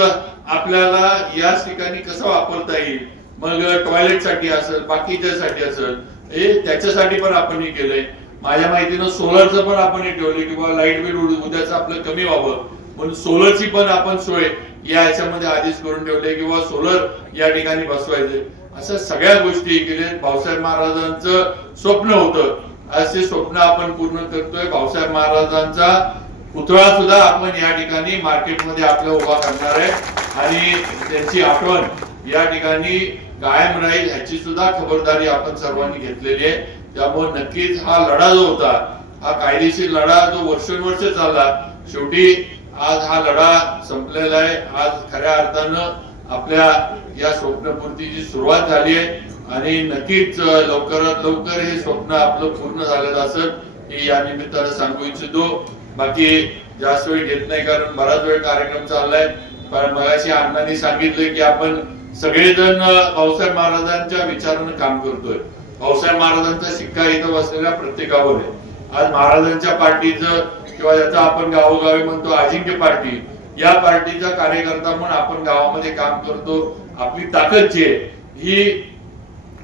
आपल्याला याच ठिकाणी कसं वापरता येईल. मग टॉयलेट साठी असेल, बाकीच्यासाठी असेल, हे त्याच्यासाठी पण आपण हे केलंय. माझ्या माहितीनं सोलरचं पण आपण हे ठेवले की बाबा लाईट बिल उद्याचं आपलं कमी व्हावं म्हणून सोलरची पण आपण सोय या याच्यामध्ये आधीच करून ठेवले किंवा सोलर या ठिकाणी बसवायचे. अशा सगळ्या गोष्टी केल्या. भाऊसाहेब महाराजांचं स्वप्न होतं, आज ते स्वप्न आपण पूर्ण करतोय. भाऊसाहेब महाराजांचा पुतळा सुद्धा आपण या ठिकाणी मार्केटमध्ये आपल्या उभा करणार आहे आणि त्यांची आठवण या ठिकाणी कायम राहील याची सुद्धा खबरदारी आपण सर्वांनी घेतलेली आहे. त्यामुळे नक्कीच हा लढा जो होता हा कायदेशीर लढा जो वर्षानुवर्ष चालला, शेवटी आज हा लढा संपलेला आहे. आज खऱ्या अर्थानं आपल्या या स्वप्नपूर्तीची सुरुवात झाली आहे आणि नक्कीच लवकरात लवकर हे स्वप्न आपलं पूर्ण झालेलं असेल हे या निमित्तानं सांगू इच्छितो. बाकी जास्त वेळ घेत नाही कारण बराच वेळ कार्यक्रम चाललाय. पण मगाशी अण्णांनी सांगितलं की आपण सगळेजण भाऊसाहेब महाराजांच्या विचारानं काम करतोय. भाऊसाहेब महाराजांचा शिक्का इथं बसलेल्या प्रत्येकावर आहे. आज महाराजांच्या पार्टीचं किंवा याचा आपण गावोगावी म्हणतो अजिंक्य पार्टी, या पार्टीचा कार्यकर्ता म्हणून आपण गावामध्ये काम करतो. आपली ताकद जी आहे ही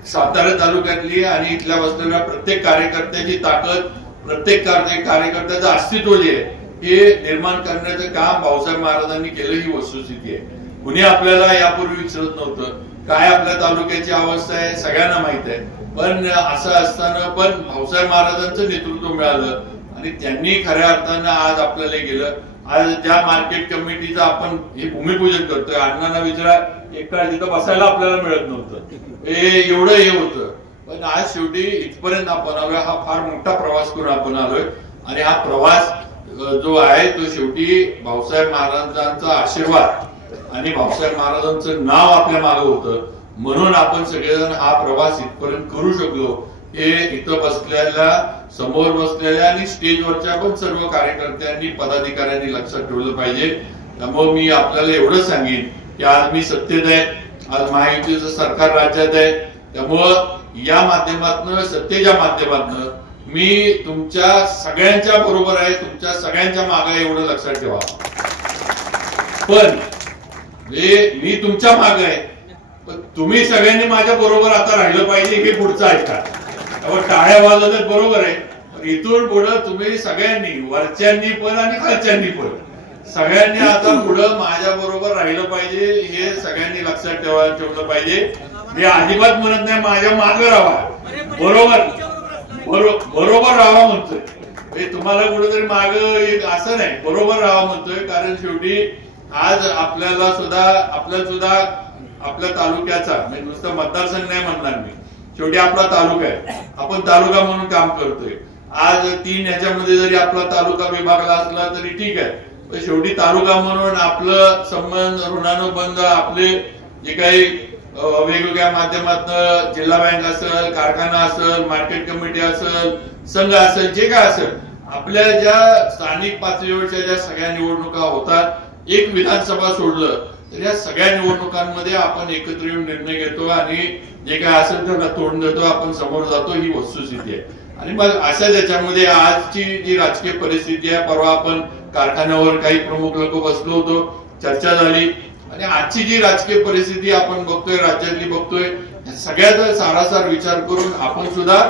सातारा तालुक्यातली आणि इथल्या बसलेल्या प्रत्येक कार्यकर्त्याची ताकद, प्रत्येक कार्यकर्त्याचं अस्तित्व जे आहे हे निर्माण करण्याचं काम भाऊसाहेब महाराजांनी केलं, ही वस्तुस्थिती आहे. कुणी आपल्याला यापूर्वी विचारत नव्हतं काय आपल्या तालुक्याची अवस्था आहे, सगळ्यांना माहित आहे. पण असं असताना पण भाऊसाहेब महाराजांचं नेतृत्व मिळालं आणि त्यांनी खऱ्या अर्थानं आज आपल्याला गेलं. आज ज्या मार्केट कमिटीचं आपण हे भूमिपूजन करतोय, अण्णांना विचारा एक काळ तिथं बसायला आपल्याला मिळत नव्हतं, एवढं हे होतं. पण आज शेवटी इथपर्यंत आपण आलोय. हा फार मोठा प्रवास करून आपण आलोय आणि हा प्रवास जो आहे तो शेवटी भाऊसाहेब महाराजांचा आशीर्वाद आणि भाऊसाहेब महाराजांचं नाव आपल्या मागे होतं म्हणून आपण सगळेजण हा प्रवास इथपर्यंत करू शकलो. हे इथं बसलेल्या, समोर बसलेल्या आणि स्टेजवरच्या पण सर्व कार्यकर्त्यांनी, पदाधिकाऱ्यांनी लक्षात ठेवलं पाहिजे. त्यामुळे मी आपल्याला एवढं सांगेन की आज मी सत्तेत आहे, आज महायुतीचं सरकार राज्यात आहे. त्यामुळं या माध्यमातून, सत्तेच्या माध्यमातून मी तुमच्या सगळ्यांच्या बरोबर आहे, तुमच्या सगळ्यांच्या मागे, एवढं लक्षात ठेवा. पण मी तुमच्या मागे आहे, पण तुम्ही सगळ्यांनी माझ्या बरोबर आता राहिलं पाहिजे, हे पुढचं ऐका. त्यामुळे टाळ्या वाजवतात बरोबर आहे, पण इथून पुढे तुम्ही सगळ्यांनी, वरच्यांनी पण आणि खालच्यांनी पण, सगळ्यांनी आता पुढे माझ्या बरोबर राहिलं पाहिजे, हे सगळ्यांनी लक्षात ठेवलं पाहिजे. मी अजिबात म्हणत नाही माझ्या मागे राहा, बरोबर राहा म्हणतोय. तुम्हाला कुठेतरी माग असं नाही, बरोबर राहा म्हणतोय. कारण शेवटी आज आपल्याला सुद्धा आपल्या तालुक्याचा, नुसतं मतदारसंघ नाही म्हणणार मी, शेवटी आपला तालुका आहे, आपण तालुका म्हणून काम करतोय. आज 3 ह्याच्यामध्ये जरी आपला तालुका विभागला असला तरी ठीक आहे, पण शेवटी तालुका म्हणून आपलं संबंध ऋणानुबंध, आपले जे काही वेगवेगळ्या माध्यमातून, जिल्हा बँक असेल, कारखाना असेल, मार्केट कमिटी असेल, संघ असेल, जे काय असेल, आपल्या ज्या स्थानिक पातळीवरच्या ज्या सगळ्या निवडणुका होतात, एक विधानसभा सोडलं तर या सगळ्या निवडणुकांमध्ये आपण एकत्र येऊन निर्णय घेतो आणि जे काय असेल त्याला तोंड देतो, आपण समोर जातो, ही वस्तुस्थिती आहे. आणि मग अशा त्याच्यामध्ये आजची जी राजकीय परिस्थिती आहे, परवा आपण कारखान्यावर काही प्रमुख लोक बसलो होतो, चर्चा झाली, आणि आजची जी राजकीय परिस्थिती आपण बघतोय, राज्यातली बघतोय, सगळ्याचा सारासार विचार करून आपण सुद्धा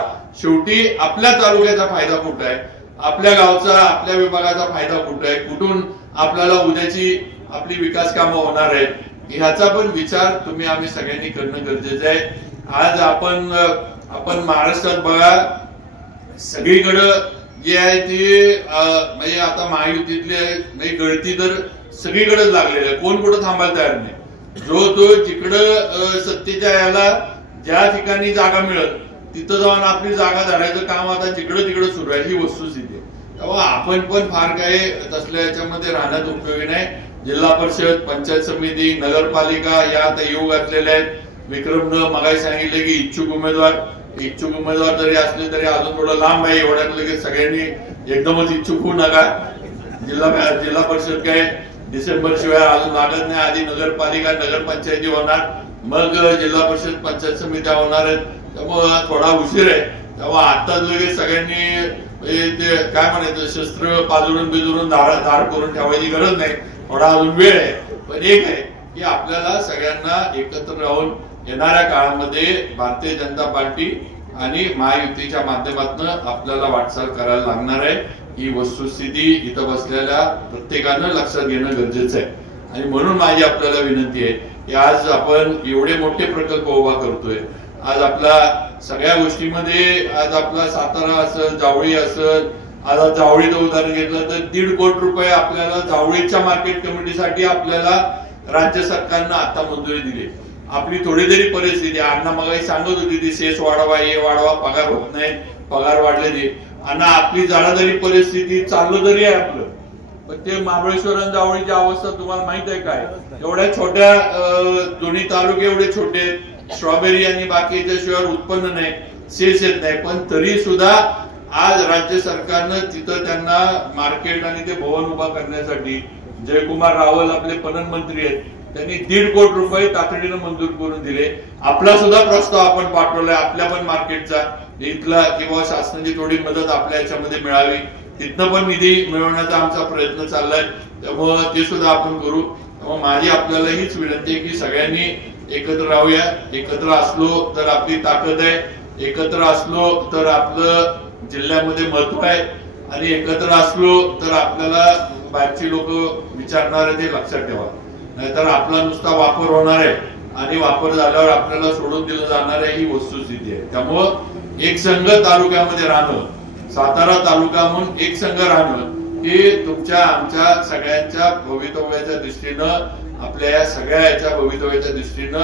शेवटी आपल्या तालुक्याचा फायदा कुठं आहे, आपल्या गावचा, आपल्या विभागाचा फायदा कुठं आहे, कुठून आपल्याला उद्याची आपली विकास कामं होणार आहेत, ह्याचा पण विचार आम्ही सगळ्यांनी करणं गरजेचं आहे. आज आपण महाराष्ट्रात बघा, सगळीकडं जे आहे ते म्हणजे आता महायुतीतले म्हणजे गळती तर सगळीकडेच लागलेली आहे, कोण कुठं थांबायला तयार नाही. तो जिकडं सत्तेच्या याला ज्या ठिकाणी जागा मिळत तिथं जाऊन आपली जागा धरायचं काम आता जिकडं तिकडं सुरू आहे, ही वस्तुस्थिती आहे. तेव्हा आपण पण फार काही तसल्या याच्यामध्ये राहण्यात उपयोगी नाही. जिल्हा परिषद, पंचायत समिती, नगरपालिका या आता येऊ घातलेल्या आहेत. विक्रमनं मगाशी सांगितलं की इच्छुक उमेदवार जरी असले तरी अजून थोडं लांब आहे, एवढ्यात लगेच सगळ्यांनी एकदमच इच्छुक होऊ नका. जिल्हा परिषद काय डिसेंबर शिवाय अजून लागत नाही, आधी नगरपालिका, नगरपंचायती होणार, मग जिल्हा परिषद, पंचायत समित्या होणार आहेत. त्यामुळे थोडा उशीर आहे. तेव्हा आताच लगेच सगळ्यांनी ते काय म्हणायचं, शस्त्र पाजरून धार करून ठेवायची गरज नाही, थोडा अजून वेळ आहे. पण एक आहे की आपल्याला सगळ्यांना एकत्र राहून येणाऱ्या काळामध्ये भारतीय जनता पार्टी आणि महायुतीच्या माध्यमातून आपल्याला वाटचाल करायला लागणार आहे. ही वस्तुस्थिती इथं बसलेल्या प्रत्येकानं लक्षात घेणं गरजेचं आहे. आणि म्हणून माझी आपल्याला विनंती आहे की आज आपण एवढे मोठे प्रकल्प उभा करतोय. आज आपला सगळ्या गोष्टीमध्ये, आज आपला सातारा असेल, जावळी असेल, आता जावळीचं उदाहरण घेतलं तर 1.5 कोटी रुपये आपल्याला जावळीच्या मार्केट कमिटीसाठी आपल्याला राज्य सरकारनं आता मंजुरी दिली. आपली थोडी तरी परिस्थिती, अण्णा मगाही सांगत होती ती सेस वाढवा, हे वाढवा, पगार होत नाही, पगार वाढलेली, आणि आपली जरी परिस्थिती चाललं तरी आहे आपलं. पण ते महाबळेश्वर आणि जावळीची अवस्था तुम्हाला माहित आहे काय, एवढ्या छोट्या दोन्ही तालुके एवढे छोटे, स्ट्रॉबेरी आणि बाकीच्या शिवाय उत्पन्न नाही, सेस येत नाही, पण तरी सुद्धा आज राज्य सरकारनं तिथं त्यांना मार्केट आणि ते भवन उभा करण्यासाठी जयकुमार रावल आपले पणन मंत्री आहेत, त्यांनी 1.5 कोटी रुपये तातडीनं मंजूर करून दिले. आपला सुद्धा प्रस्ताव आपण पाठवलाय आपल्या पण मार्केटचा, इथला किंवा शासनाची थोडी मदत आपल्या याच्यामध्ये मिळावी, तिथनं पण निधी मिळवण्याचा आमचा प्रयत्न चाललाय. त्यामुळं ते सुद्धा आपण करू. त्यामुळे माझी आपल्याला हीच विनंती आहे की सगळ्यांनी एकत्र राहूया. एकत्र असलो तर आपली ताकद आहे, एकत्र असलो तर आपलं जिल्ह्यामध्ये महत्व आहे, आणि एकत्र असलो तर आपल्याला बाहेरची लोक विचारणार आहे ते लक्षात ठेवा. नाहीतर आपला नुसता वापर होणार आहे आणि वापर झाल्यावर आपल्याला सोडून दिलं जाणार आहे, ही वस्तुस्थिती आहे. त्यामुळं एक संघ तालुक्यामध्ये राहणं, सातारा तालुका म्हणून एक संघ राहणं हे तुमच्या आमच्या सगळ्यांच्या भवितव्याच्या दृष्टीनं, आपल्या या सगळ्या याच्या भवितव्याच्या दृष्टीनं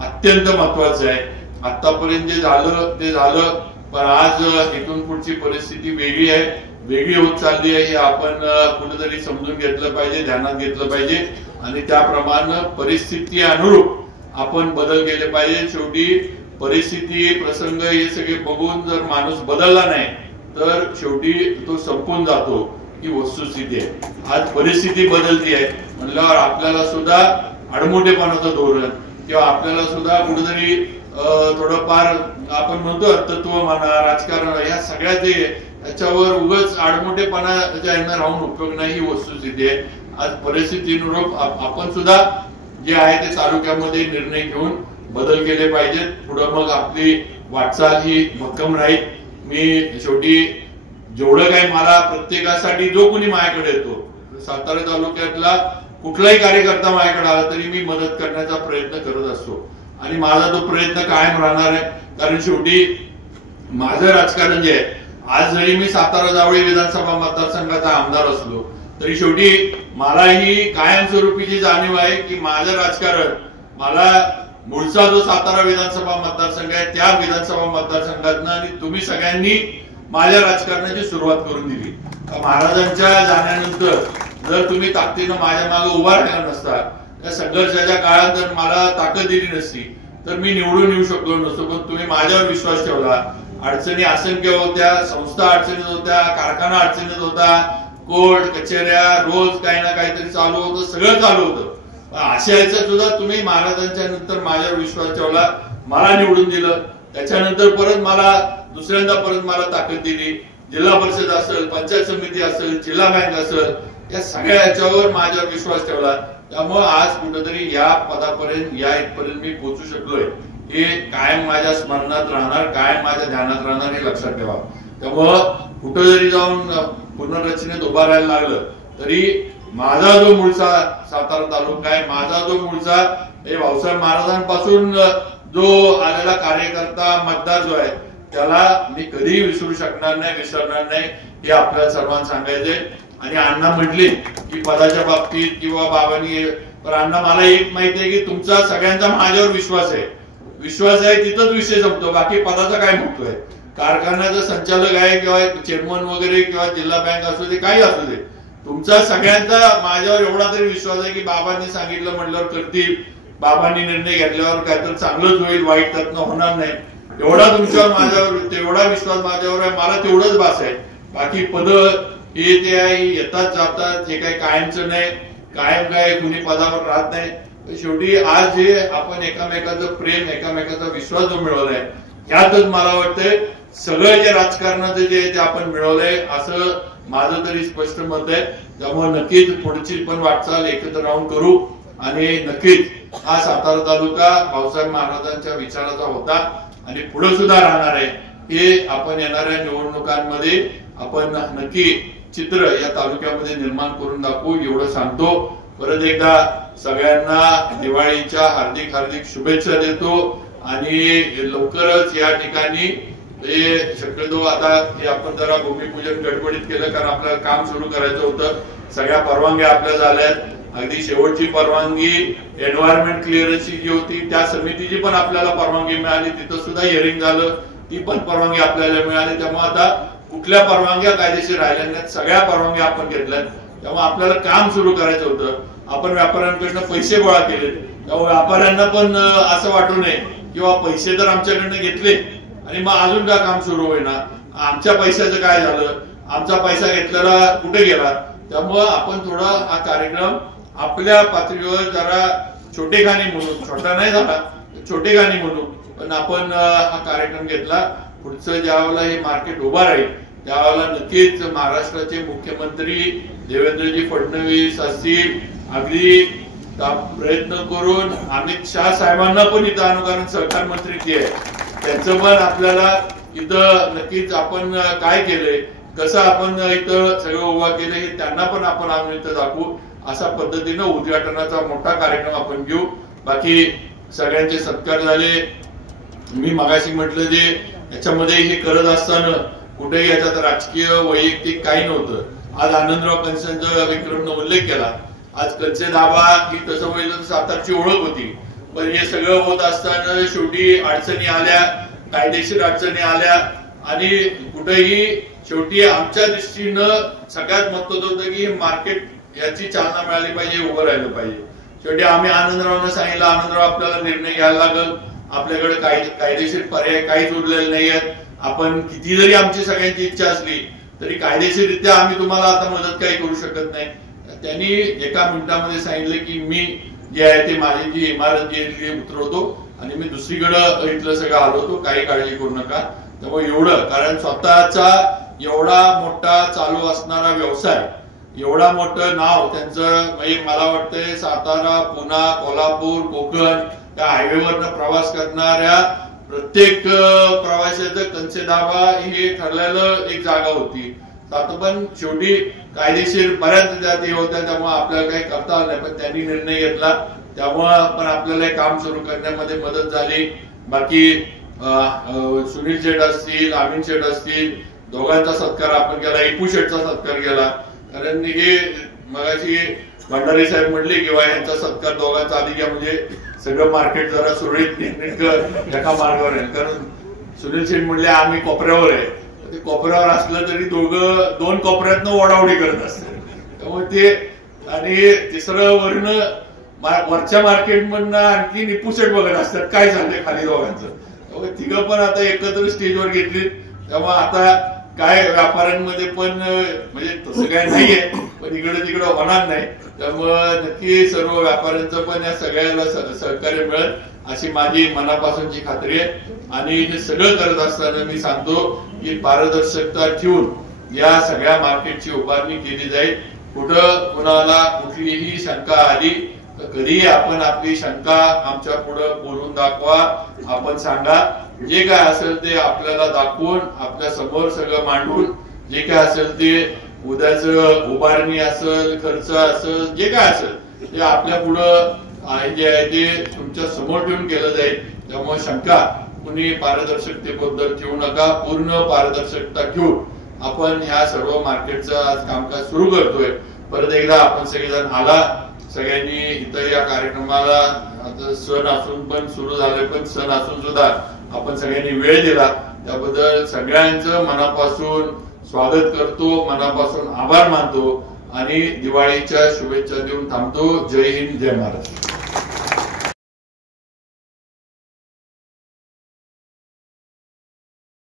अत्यंत महत्वाचं आहे. आतापर्यंत जे झालं ते झालं, पण आज इथून पुढची परिस्थिती वेगळी आहे, वेगळी होत चालली आहे. हे आपण कुठेतरी समजून घेतलं पाहिजे, ध्यानात घेतलं पाहिजे, आणि त्याप्रमाणे परिस्थिती अनुरूप आपण बदल केले पाहिजे. शेवटी परिस्थिती प्रसंग हे सगळे बघून जर माणूस बदलला नाही तर शेवटी तो संपून जातो, ही वस्तुस्थिती आहे. आज परिस्थिती बदलती आहे म्हणल्यावर आपल्याला सुद्धा आडमोठेपणाचं धोरण किंवा आपल्याला सुद्धा कुठेतरी थोडंफार आपण म्हणतो तत्व म्हणा, राजकारण, या सगळ्या जे याच्यावर उगाच आडमोठेपणाच्या यांना राहून उपयोग नाही, ही वस्तुस्थिती आहे. आज परिस्थितीनुरूप आपण सुद्धा जे आहे ते तालुक्यामध्ये निर्णय घेऊन बदल केले पाहिजेत. पुढे मग आपली वाटचाल ही भक्कम राहील. मी शेवटी जेवढं काही मला प्रत्येकासाठी जो कोणी माझ्याकडे येतो, सातारा तालुक्यातला कुठलाही कार्यकर्ता माझ्याकडे आला तरी मी मदत करण्याचा प्रयत्न करत असतो, आणि माझा तो प्रयत्न कायम राहणार आहे. कारण शेवटी माझं राजकारण जे आहे, आज जरी मी सातारा जावळी विधानसभा मतदारसंघाचा आमदार असलो तरी शेवटी मला ही कायमस्वरूपीची जाणीव आहे की माझं राजकारण, मला मूळचा जो सातारा विधानसभा मतदारसंघ आहे त्या विधानसभा मतदारसंघातनं, आणि तुम्ही सगळ्यांनी माझ्या राजकारणाची सुरुवात करून दिली. महाराजांच्या जाण्यानंतर जर तुम्ही ताकदीनं माझ्या मागे उभा राहिला नसता, त्या संघर्षाच्या काळात जर मला ताकद दिली नसती तर मी निवडून येऊ शकलो नसतो. पण तुम्ही माझ्यावर विश्वास ठेवला. अडचणी असंख्य होत्या, संस्था अडचणीत होत्या, कारखाना अडचणीत होता, कोर्ट कचेऱ्या, रोज काही ना काहीतरी चालू होतं, सगळं चालू होतं. अशा याच्यात सुद्धा तुम्ही महाराजांच्या नंतर माझ्यावर विश्वास ठेवला, मला निवडून दिलं. त्याच्यानंतर परत मला दुसऱ्यांदा परत मला ताकद दिली. जिल्हा परिषद असेल, पंचायत समिती असेल, जिल्हा बँक असेल, या सगळ्या याच्यावर माझ्यावर विश्वास ठेवला. त्यामुळे आज कुठेतरी या पदापर्यंत, या इथपर्यंत मी पोहोचू शकलोय, हे कायम माझ्या स्मरणात राहणार, कायम माझ्या ध्यानात राहणार, हे लक्षात ठेवा. त्यामुळं कुठं जरी जाऊन पुनर्रचनेत उभा राहायला लागलं तरी माझा जो मूळचा सातारा तालुका आहे, माझा जो मूळचा हे भाऊसाहेब महाराजांपासून जो आलेला कार्यकर्ता, मतदार जो आहे, त्याला मी कधीही विसरू शकणार नाही, विसरणार नाही, हे आपल्याला सर्वांना सांगायचंय. आणि अण्णा म्हटले की पदाच्या बाबतीत किंवा बाबांनी, पण अण्णा मला एक माहिती आहे की तुमचा सगळ्यांचा माझ्यावर विश्वास आहे. विश्वास आहे तिथंच विषय संपतो, बाकी पदाचा काय महत्व आहे. कारखान्याचा संचालक आहे किंवा चेअरमन वगैरे किंवा जिल्हा बँक असू दे, काही असू दे, तुमचा सगळ्यांचा माझ्यावर एवढा तरी विश्वास आहे की बाबांनी सांगितलं म्हटल्यावर करतील, बाबांनी निर्णय घेतल्यावर काहीतरी चांगलंच होईल, वाईट त्यातनं होणार नाही, एवढा तुमच्यावर माझ्यावर, तेवढा विश्वास माझ्यावर आहे. मला तेवढंच बास आहे. बाकी पद हे ते आहे, येतात जातात, हे काही कायमचं नाही, कायम काय कुणी पदावर राहत नाही. शेवटी आज जे आपण एकामेकाचं प्रेम, एकामेकाचा विश्वास जो मिळवलाय, ह्यातच मला वाटतंय सगळं जे राजकारणाचं जे आहे ते आपण मिळवलंय, असं माझं तरी स्पष्ट मत आहे. त्यामुळे नक्कीच पुढची पण वाटचाल एकत्र राहून करू, आणि नक्कीच हा सातारा तालुका भाऊसाहेब महाराजांच्या विचाराचा होता आणि पुढे सुद्धा राहणार आहे. हे आपण येणाऱ्या निवडणुकांमध्ये आपण नक्की चित्र या तालुक्यामध्ये निर्माण करून दाखवू, एवढं सांगतो. परत एकदा सगळ्यांना दिवाळीच्या हार्दिक हार्दिक शुभेच्छा देतो, आणि लवकरच या ठिकाणी हे शक्यतो आता हे आपण जरा भूमिपूजन गडबडीत केलं, कारण आपल्याला काम सुरू करायचं होतं. सगळ्या परवानग्या आपल्या झाल्यात. अगदी शेवटची परवानगी एन्व्हायरमेंट क्लिअरन्सची जी होती त्या समितीची पण आपल्याला परवानगी मिळाली, तिथं सुद्धा हिअरिंग झालं, ती पण परवानगी आपल्याला मिळाली. त्यामुळे आता कुठल्या परवानग्या कायदेशीर राहिल्या नाहीत, सगळ्या परवानग्या आपण घेतल्यात. त्यामुळे आपल्याला काम सुरू करायचं होतं. आपण व्यापाऱ्यांकडनं पैसे गोळा केले, त्यामुळे व्यापाऱ्यांना पण असं वाटू नये किंवा पैसे तर आमच्याकडनं घेतले आणि मग अजून का काम सुरू होईना, आमच्या पैशाचं काय झालं, आमचा पैसा घेतलेला कुठे गेला. त्यामुळं आपण थोडा हा कार्यक्रम आपल्या पातळीवर जरा छोटेखानी म्हणून, छोटा नाही झाला, छोटेखानी म्हणून पण आपण हा कार्यक्रम घेतला. पुढचं ज्यावेळेला हे मार्केट उभा राहील त्यावेळेला नक्कीच महाराष्ट्राचे मुख्यमंत्री देवेंद्रजी फडणवीस असतील, अगदी प्रयत्न करून अमित शाह साहेबांना पण इथं आणू, कारण सहकार मंत्री ते आहे, त्यांचं पण आपल्याला इथं नक्कीच आपण काय केलंय, कसं आपण इथं सगळं उभा केलं हे त्यांना पण आपण आणून इथं दाखवू. अशा पद्धतीनं उद्घाटनाचा मोठा कार्यक्रम आपण घेऊ. बाकी सगळ्यांचे सत्कार झाले. मी मगाशी म्हटलं जे याच्यामध्ये हे करत असताना कुठेही याच्यात राजकीय वैयक्तिक काही नव्हतं. आज आनंदराव कंसांचा विक्रमनं उल्लेख केला. आज कंचे दाबा ही तसं पहिलं सातारची ओळख होती, पण हे सगळं होत असताना शेवटी अडचणी आल्या, कायदेशीर अडचणी आल्या आणि कुठेही शेवटी आमच्या दृष्टीनं सगळ्यात महत्वाचं होतं की मार्केट याची चालना मिळाली पाहिजे, उभं राहिलं पाहिजे. शेवटी आम्ही आनंदरावना सांगितलं, आनंदराव आपल्याला निर्णय घ्यायला लागल, आपल्याकडे कायदेशीर पर्याय काहीच उरलेले नाही आहेत. आपण किती जरी आमची सगळ्यांची इच्छा असली तरी कायदेशीररित्या आम्ही तुम्हाला आता मदत काही करू शकत नाही. त्यांनी एका मिनिटामध्ये सांगितलं की मी जे आहे ते माझी जी इमारत जी उतरवतो आणि मी दुसरीकडे इथलं सगळं हलवतो, काही काळजी करू नका. त्यामुळे एवढं, कारण स्वतःचा एवढा मोठा चालू असणारा व्यवसाय, एवढा मोठं नाव त्यांचं, म्हणजे मला वाटतंय सातारा, पुणा, कोल्हापूर, कोकण त्या हायवेवरनं प्रवास करणाऱ्या प्रत्येक प्रवाशाचं कंसेदाबा हे ठरलेलं एक जागा होती. आता पण शेवटी कायदेशीर बऱ्याच जाती होत्या, त्यामुळे आपल्याला काही करता आलं नाही, पण त्यांनी निर्णय घेतला, त्यामुळं पण आपल्याला काम सुरू करण्यामध्ये मदत झाली. बाकी सुनील शेठ असतील, अमीन शेठ असतील, दोघांचा सत्कार आपण केला, इपू शेठचा सत्कार केला. कारण हे मगाशी भंडारी साहेब म्हटले किंवा यांचा सत्कार दोघांचा आधी घ्या, म्हणजे सगळं मार्केट जरा सुरळीत एका मार्गावर आहे. कारण सुनील शेठ म्हटले आम्ही कोपऱ्यावर आहे, ते कोपऱ्यावर असलं तरी दोन कोपऱ्यातनं ओढाओढी करत असतात. त्यामुळे ते आणि तिसरं वर्ण वरच्या मार्केट मधनं आणखी निपू शेठ बघत असतात काय चाललंय खाली दोघांचं. त्यामुळे तिघं पण आता एकत्र स्टेजवर घेतलीत. त्यामुळे आता काय व्यापाऱ्यांमध्ये पण म्हणजे तसं काय नाहीये, पण इकडे तिकडे होणार नाही. त्यामुळं नक्की सर्व व्यापाऱ्यांचं पण या सगळ्याला सहकार्य मिळेल अशी माझी मनापासूनची खात्री आहे. आणि हे सगळं करत असताना मी सांगतो की पारदर्शकता ठेवून या सगळ्या मार्केटची उभारणी केली जाईल. कुठं कुणाला कुठलीही शंका आली तर कधीही आपण आपली शंका आमच्या पुढे बोलून दाखवा, आपण सांगा. जे काय असेल ते आपल्याला दाखवून आपल्या समोर सगळं मांडून जे काय असेल ते उद्याच उभारणी असेल, खर्च असेल, जे काय असेल ते आपल्या पुढं जे आहे ते तुमच्या समोर ठेवून केलं जाईल. त्यामुळे शंका कुणी पारदर्शकतेबद्दल ठेवू नका. पूर्ण पारदर्शकता घेऊन आपण ह्या सर्व मार्केटचं आज कामकाज सुरू करतोय. परत एकदा आपण सगळेजण आला, सगळ्यांनी इथं या कार्यक्रमाला आता सण असून पण सुरू झाले, पण सण असून सुद्धा आपण सगळ्यांनी वेळ दिला त्याबद्दल सगळ्यांचं मनापासून स्वागत करतो, मनापासून आभार मानतो आणि दिवाळीच्या शुभेच्छा देऊन थांबतो. जय हिंद, जय महाराष्ट्र.